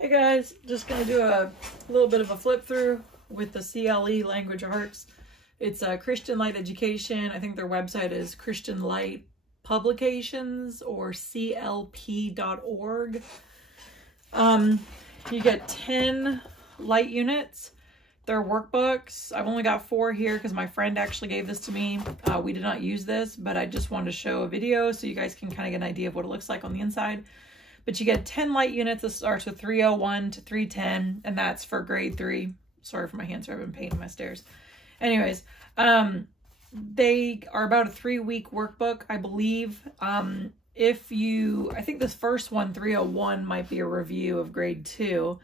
Hey guys, just going to do a little bit of a flip through with the CLE Language Arts. It's a Christian Light Education. I think their website is Christian Light Publications or clp.org. You get 10 light units. They're workbooks. I've only got 4 here because my friend actually gave this to me. We did not use this, but I just wanted to show a video so you guys can kind of get an idea of what it looks like on the inside. But you get 10 light units. This starts with 301 to 310, and that's for grade 3. Sorry for my hands, I've been painting my stairs. Anyways, they are about a 3-week workbook, I believe. I think this first one, 301, might be a review of grade 2.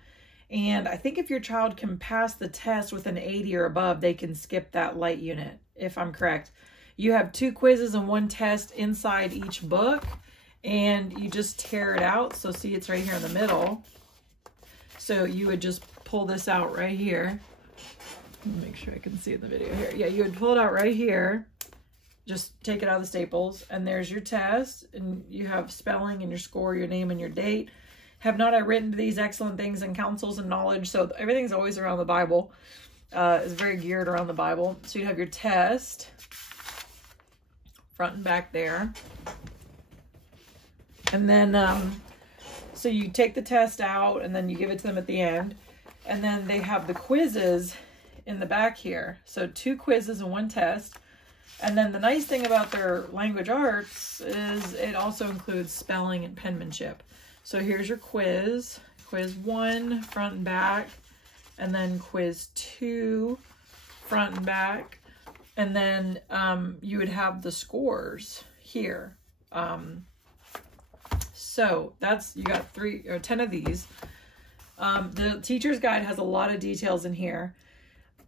And I think if your child can pass the test with an 80 or above, they can skip that light unit, if I'm correct. You have 2 quizzes and 1 test inside each book. And you just tear it out. So see, it's right here in the middle. So you would just pull this out right here. Make sure I can see in the video here. Yeah, you would pull it out right here. Just take it out of the staples. And there's your test. And you have spelling and your score, your name and your date. Have not I written these excellent things and counsels and knowledge? So everything's always around the Bible. It's very geared around the Bible. So you have your test. Front and back there. And then, so you take the test out and then you give it to them at the end. And then they have the quizzes in the back here. So 2 quizzes and 1 test. And then the nice thing about their language arts is it also includes spelling and penmanship. So here's your quiz. Quiz 1, front and back. And then quiz 2, front and back. And then you would have the scores here. So that's, you got 10 of these. The teacher's guide has a lot of details in here.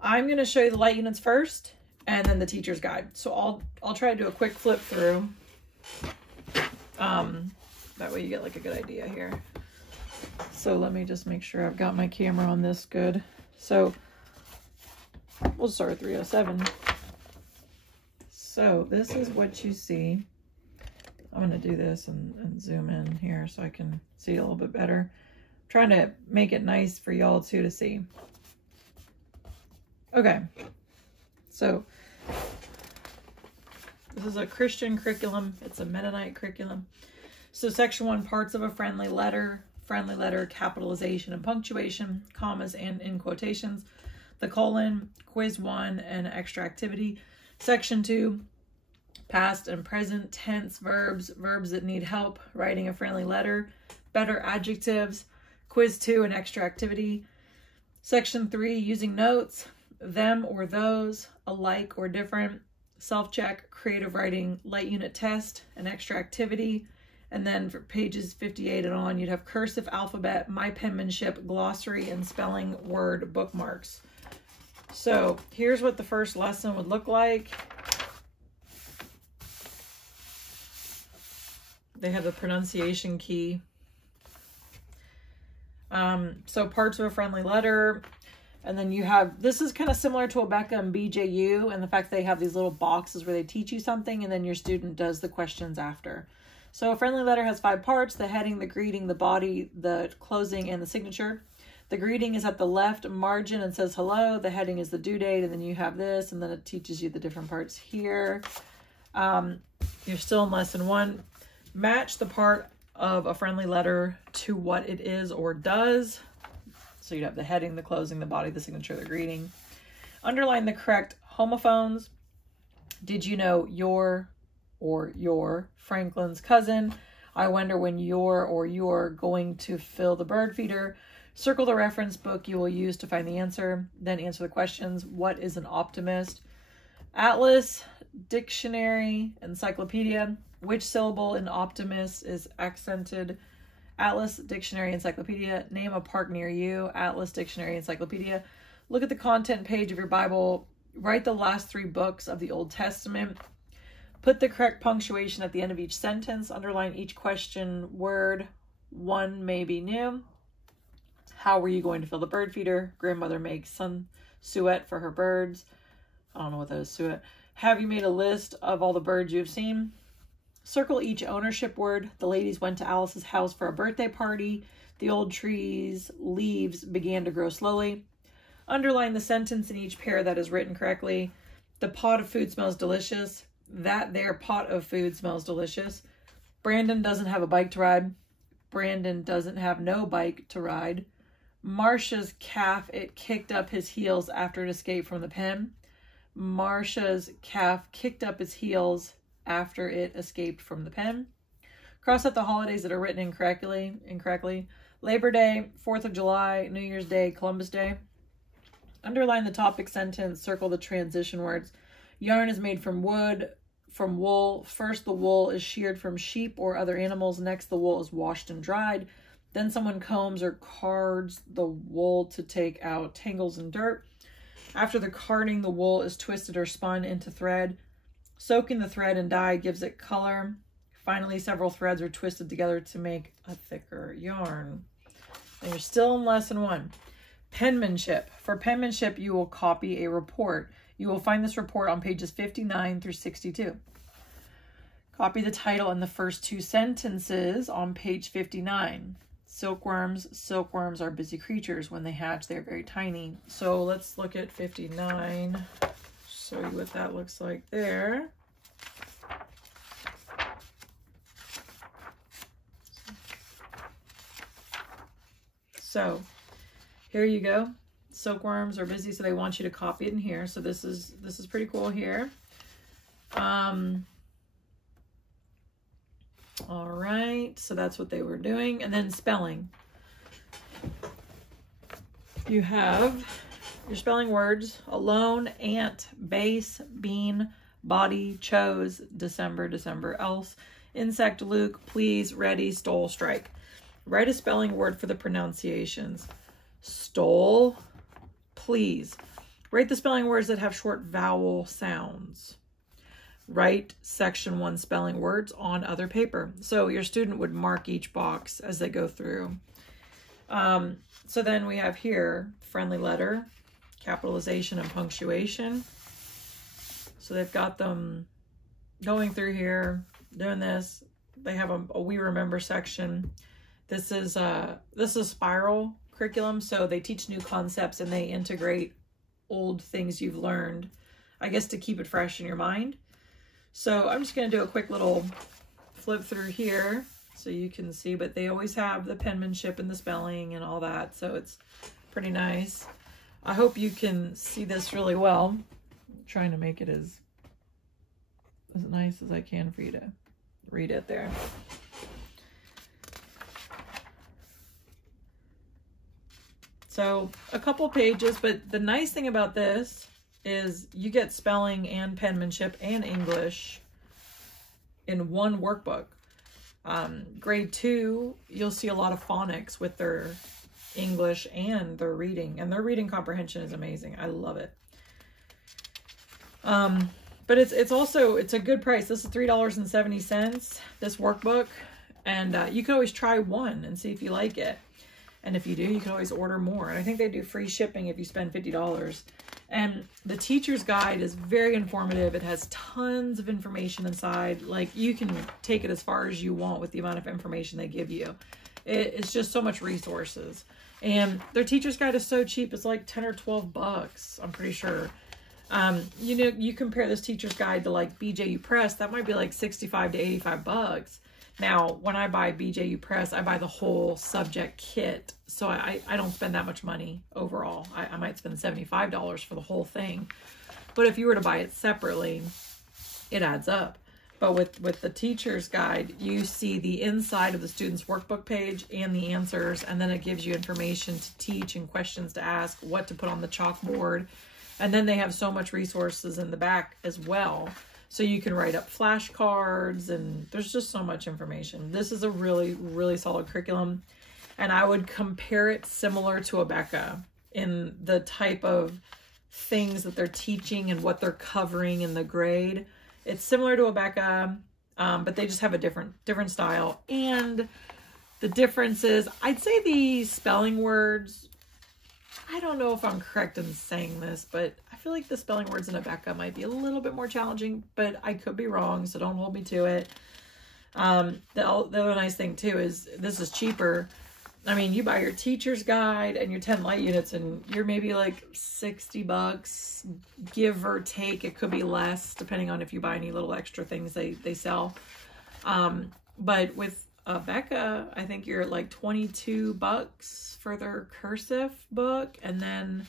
I'm going to show you the light units first and then the teacher's guide. So I'll try to do a quick flip through. That way you get like a good idea here. So let me just make sure I've got my camera on this good. So we'll start with 307. So this is what you see. I'm going to do this and zoom in here so I can see a little bit better. I'm trying to make it nice for y'all too to see. Okay. So this is a Christian curriculum. It's a Mennonite curriculum. So section 1, parts of a friendly letter, capitalization and punctuation, commas and in quotations, the colon, quiz 1 and extra activity. Section 2, past and present tense verbs, verbs that need help, writing a friendly letter, better adjectives, quiz 2 and extra activity. Section 3, using notes, them or those, alike or different, self-check, creative writing, light unit test, and extra activity. And then for pages 58 and on, you'd have cursive alphabet, my penmanship, glossary, and spelling word bookmarks. So here's what the first lesson would look like. They have the pronunciation key. So parts of a friendly letter. And then you have, this is kind of similar to Abeka and BJU and the fact they have these little boxes where they teach you something and then your student does the questions after. So a friendly letter has 5 parts: the heading, the greeting, the body, the closing, and the signature. The greeting is at the left margin and says hello. The heading is the due date, and then you have this, and then it teaches you the different parts here. You're still in lesson 1. Match the part of a friendly letter to what it is or does. So you'd have the heading, the closing, the body, the signature, the greeting. Underline the correct homophones. Did you know your or your Franklin's cousin? I wonder when you're going to fill the bird feeder. Circle the reference book you will use to find the answer. Then answer the questions. What is an optimist? Atlas, dictionary, encyclopedia. Which syllable in optimist is accented? Atlas, dictionary, encyclopedia. Name a park near you. Atlas, dictionary, encyclopedia. Look at the content page of your Bible. Write the last 3 books of the Old Testament. Put the correct punctuation at the end of each sentence. Underline each question word. 1 may be new. How were you going to fill the bird feeder? Grandmother makes sun suet for her birds. I don't know what that is, suet. Have you made a list of all the birds you have seen? Circle each ownership word. The ladies went to Alice's house for a birthday party. The old tree's leaves began to grow slowly. Underline the sentence in each pair that is written correctly. The pot of food smells delicious. That there pot of food smells delicious. Brandon doesn't have a bike to ride. Brandon doesn't have no bike to ride. Marcia's calf, it kicked up his heels after it escaped from the pen. Marcia's calf kicked up his heels after it escaped from the pen. Cross out the holidays that are written incorrectly. Labor Day, 4th of July, New Year's Day, Columbus Day. Underline the topic sentence, circle the transition words. Yarn is made from wood, from wool. First, the wool is sheared from sheep or other animals. Next, the wool is washed and dried. Then someone combs or cards the wool to take out tangles and dirt. After the carding, the wool is twisted or spun into thread. Soaking the thread in dye gives it color. Finally, several threads are twisted together to make a thicker yarn. And you're still in lesson 1. Penmanship. For penmanship, you will copy a report. You will find this report on pages 59 through 62. Copy the title and the first 2 sentences on page 59. Silkworms are busy creatures. When they hatch, they're very tiny. So let's look at 59. Show you what that looks like there. So here you go. Silkworms are busy, so they want you to copy it in here. So this is pretty cool here. All right, so that's what they were doing. And then spelling. You have your spelling words: alone, ant, base, bean, body, chose, December, else, insect, Luke, please, ready, stole, strike. Write a spelling word for the pronunciations. Stole, please. Write the spelling words that have short vowel sounds. Write section 1 spelling words on other paper. So your student would mark each box as they go through. So then we have here friendly letter, capitalization and punctuation. So they've got them going through here, doing this. They have a we remember section. This is spiral curriculum, so they teach new concepts and they integrate old things you've learned, I guess, to keep it fresh in your mind. So I'm just going to do a quick little flip through here so you can see, but they always have the penmanship and the spelling and all that, so it's pretty nice. I hope you can see this really well. I'm trying to make it as nice as I can for you to read it there. So a couple pages, but the nice thing about this is you get spelling and penmanship and English in one workbook. Grade 2, you'll see a lot of phonics with their English and their reading, and their reading comprehension is amazing. I love it. But it's a good price. This is $3.70, this workbook, and you can always try one and see if you like it. And if you do, you can always order more. And I think they do free shipping if you spend $50. And the teacher's guide is very informative. It has tons of information inside. Like, you can take it as far as you want with the amount of information they give you. It's just so much resources. And their teacher's guide is so cheap. It's like 10 or 12 bucks, I'm pretty sure. You know, you compare this teacher's guide to like BJU Press, that might be like 65 to 85 bucks. Now, when I buy BJU Press, I buy the whole subject kit. So I don't spend that much money overall. I might spend $75 for the whole thing. But if you were to buy it separately, it adds up. But with the teacher's guide, you see the inside of the student's workbook page and the answers. And then it gives you information to teach and questions to ask, what to put on the chalkboard. And then they have so much resources in the back as well. So you can write up flashcards, and there's just so much information. This is a really, really solid curriculum. And I would compare it similar to Abeka in the type of things that they're teaching and what they're covering in the grade. It's similar to Abeka, but they just have a different style. And the difference is, I'd say the spelling words, I don't know if I'm correct in saying this, but I feel like the spelling words in Abeka might be a little bit more challenging, but I could be wrong, so don't hold me to it. The other nice thing too is this is cheaper. I mean, you buy your teacher's guide and your 10 light units and you're maybe like $60, give or take. It could be less depending on if you buy any little extra things they sell. But with Becca, I think you're at like $22 for their cursive book. And then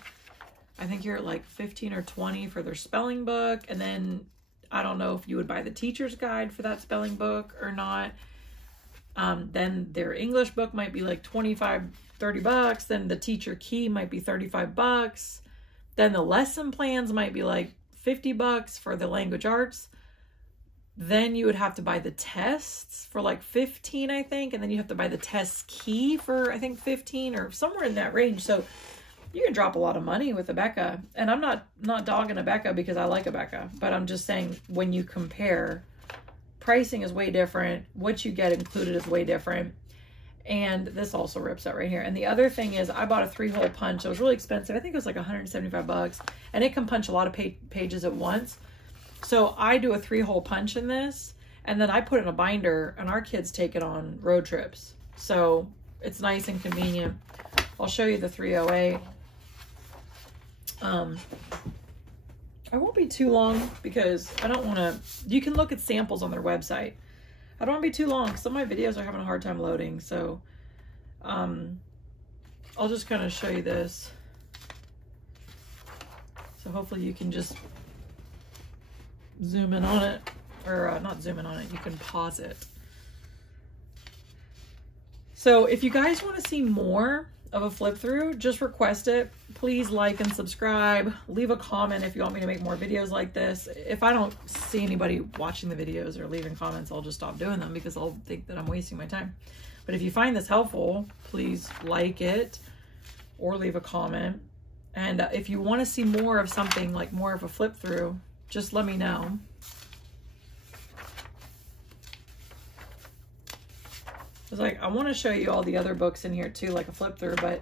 I think you're at like 15 or 20 for their spelling book. And then I don't know if you would buy the teacher's guide for that spelling book or not. Then their English book might be like $25, $30. Then the teacher key might be $35. Then the lesson plans might be like $50 for the language arts. Then you would have to buy the tests for like 15, I think. And then you have to buy the test key for, I think, 15 or somewhere in that range. So you can drop a lot of money with a Becca. And I'm not dogging a Becca because I like a Becca, but I'm just saying when you compare, pricing is way different. What you get included is way different. And this also rips out right here. And the other thing is I bought a 3-hole punch. It was really expensive. I think it was like $175 and it can punch a lot of pages at once. So I do a 3-hole punch in this and then I put it in a binder and our kids take it on road trips. So it's nice and convenient. I'll show you the 308. I won't be too long because I don't want to, you can look at samples on their website. I don't want to be too long because some of my videos are having a hard time loading. So I'll just kind of show you this. So hopefully you can just zoom in on it, or not zoom in on it, you can pause it. So if you guys want to see more of a flip through, just request it. Please like and subscribe. Leave a comment if you want me to make more videos like this. If I don't see anybody watching the videos or leaving comments, I'll just stop doing them because I'll think that I'm wasting my time. But if you find this helpful, please like it or leave a comment. And if you want to see more of something, like more of a flip through, just let me know. It's like, I want to show you all the other books in here too, like a flip through, but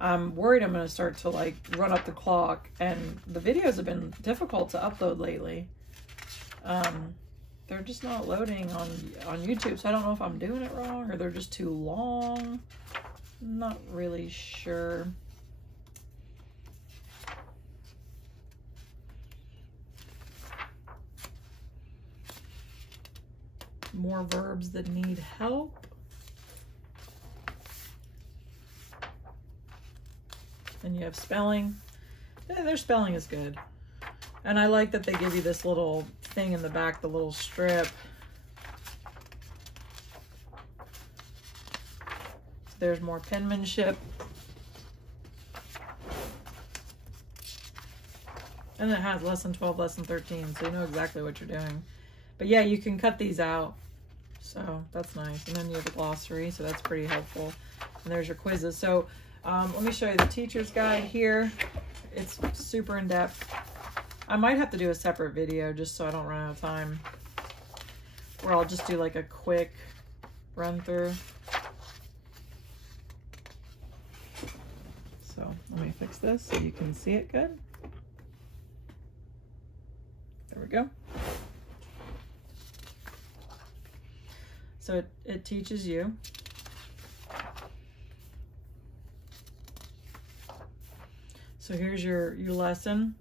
I'm worried I'm going to start to like run up the clock, and the videos have been difficult to upload lately. They're just not loading on YouTube, so I don't know if I'm doing it wrong or they're just too long. I'm not really sure. More verbs that need help. And you have spelling. Yeah, their spelling is good. And I like that they give you this little thing in the back, the little strip. So there's more penmanship. And it has lesson 12, lesson 13, so you know exactly what you're doing. But yeah, you can cut these out. So that's nice. And then you have a glossary, so that's pretty helpful. And there's your quizzes. So let me show you the teacher's guide here. It's super in-depth. I might have to do a separate video just so I don't run out of time, or I'll just do like a quick run through. So let me fix this so you can see it good. There we go. So it teaches you. So here's your lesson.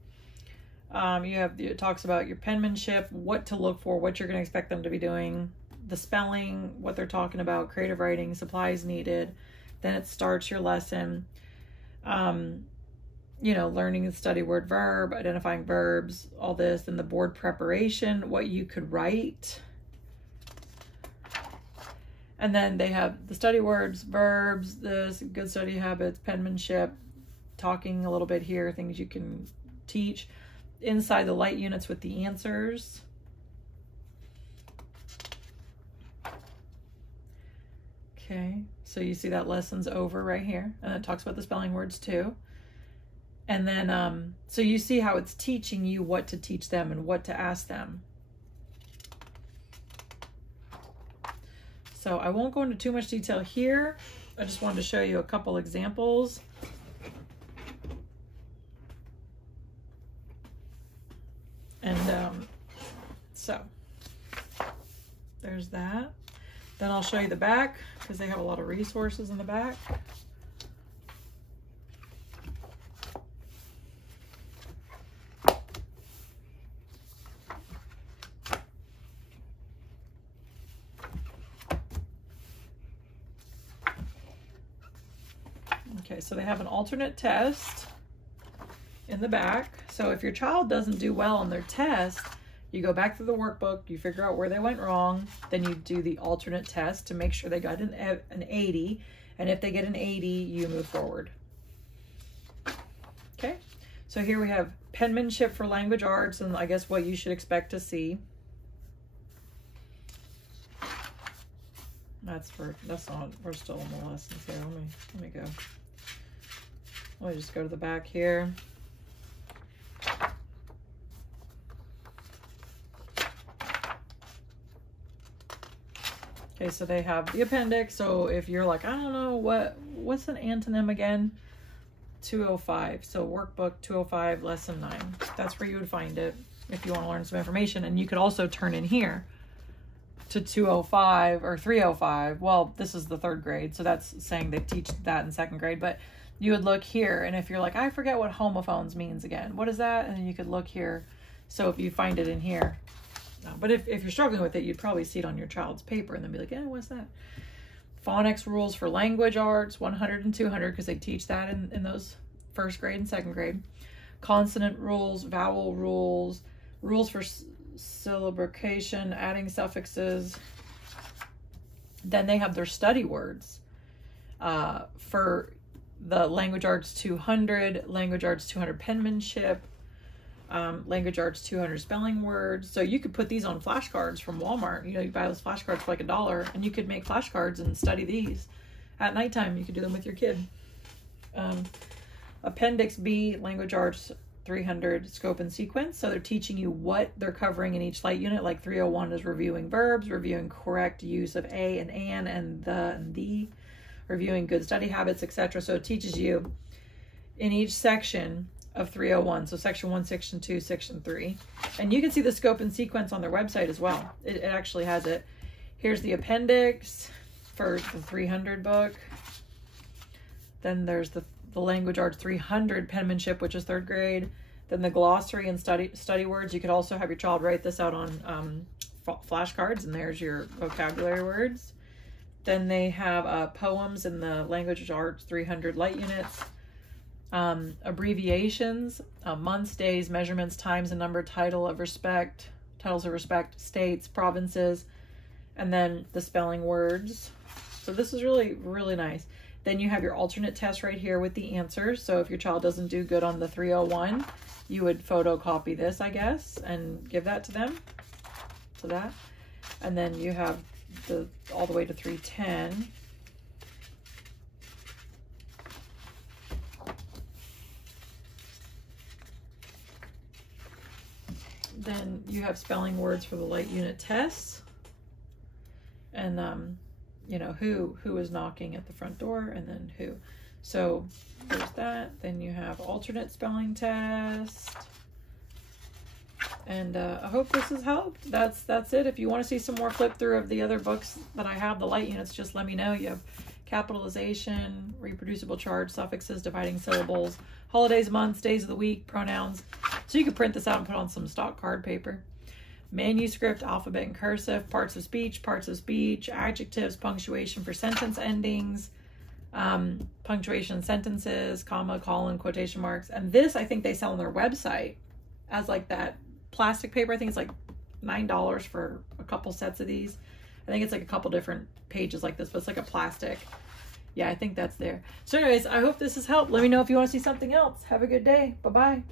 It talks about your penmanship, what to look for, what you're going to expect them to be doing, the spelling, what they're talking about, creative writing, supplies needed. Then it starts your lesson. You know, learning the study word verb, identifying verbs, all this, then the board preparation, what you could write. And then they have the study words, verbs, this, good study habits, penmanship, talking a little bit here, things you can teach. Inside the light units with the answers. Okay, so you see that lesson's over right here. And it talks about the spelling words too. And then, so you see how it's teaching you what to teach them and what to ask them. So I won't go into too much detail here. I just wanted to show you a couple examples. And so there's that. Then I'll show you the back. because they have a lot of resources in the back. Okay, so they have an alternate test in the back. So if your child doesn't do well on their test, you go back through the workbook, you figure out where they went wrong, then you do the alternate test to make sure they got an 80. And if they get an 80, you move forward. Okay, so here we have penmanship for language arts, and I guess what you should expect to see. We're still in the lessons here. Let me go. Let me just go to the back here. Okay, so they have the appendix. So if you're like, I don't know, what's an antonym again? 205. So workbook 205, lesson 9. That's where you would find it if you want to learn some information. And you could also turn in here to 205 or 305. Well, this is the 3rd grade, so that's saying they teach that in 2nd grade. But you would look here, and if you're like, I forget what homophones means again, what is that? And then you could look here. So if you find it in here, but if you're struggling with it, you'd probably see it on your child's paper and then be like, what's that? Phonics rules for language arts, 100 and 200, because they teach that in those 1st grade and 2nd grade. Consonant rules, vowel rules, rules for syllabication, adding suffixes. Then they have their study words for the language arts 200, language arts 200 penmanship, language arts 200 spelling words. So you could put these on flashcards from Walmart. You know, you buy those flashcards for like $1, and you could make flashcards and study these at nighttime. You could do them with your kid. Appendix B, language arts 300 scope and sequence. So they're teaching you what they're covering in each light unit. Like 301 is reviewing verbs, reviewing correct use of a and an and the and the, reviewing good study habits, etc. So it teaches you in each section of 301. So section 1, section 2, section 3. And you can see the scope and sequence on their website as well. It actually has it. Here's the appendix for the 300 book. Then there's the language arts 300 penmanship, which is 3rd grade. Then the glossary and study words. You could also have your child write this out on flashcards, and there's your vocabulary words. Then they have poems in the language arts 300 light units. Abbreviations, months, days, measurements, times and number, titles of respect, states, provinces, and then the spelling words. So this is really, really nice. Then you have your alternate test right here with the answers. So if your child doesn't do good on the 301, you would photocopy this, I guess, and give that to them. So that. And then you have all the way to 310. Then you have spelling words for the light unit tests. And you know, who is knocking at the front door, and then who. So there's that. Then you have alternate spelling test. And I hope this has helped. That's it. If you want to see some more flip through of the other books that I have, the light units, just let me know. You have capitalization, reproducible charge, suffixes, dividing syllables, holidays, months, days of the week, pronouns. So you could print this out and put on some stock card paper. Manuscript, alphabet and cursive, parts of speech, adjectives, punctuation for sentence endings, punctuation sentences, comma, colon, quotation marks. And this, I think they sell on their website as like that plastic paper. I think it's like $9 for a couple sets of these. I think it's like a couple different pages like this, but it's like a plastic. Yeah, I think that's there. So anyways, I hope this has helped. Let me know if you want to see something else. Have a good day. Bye-bye.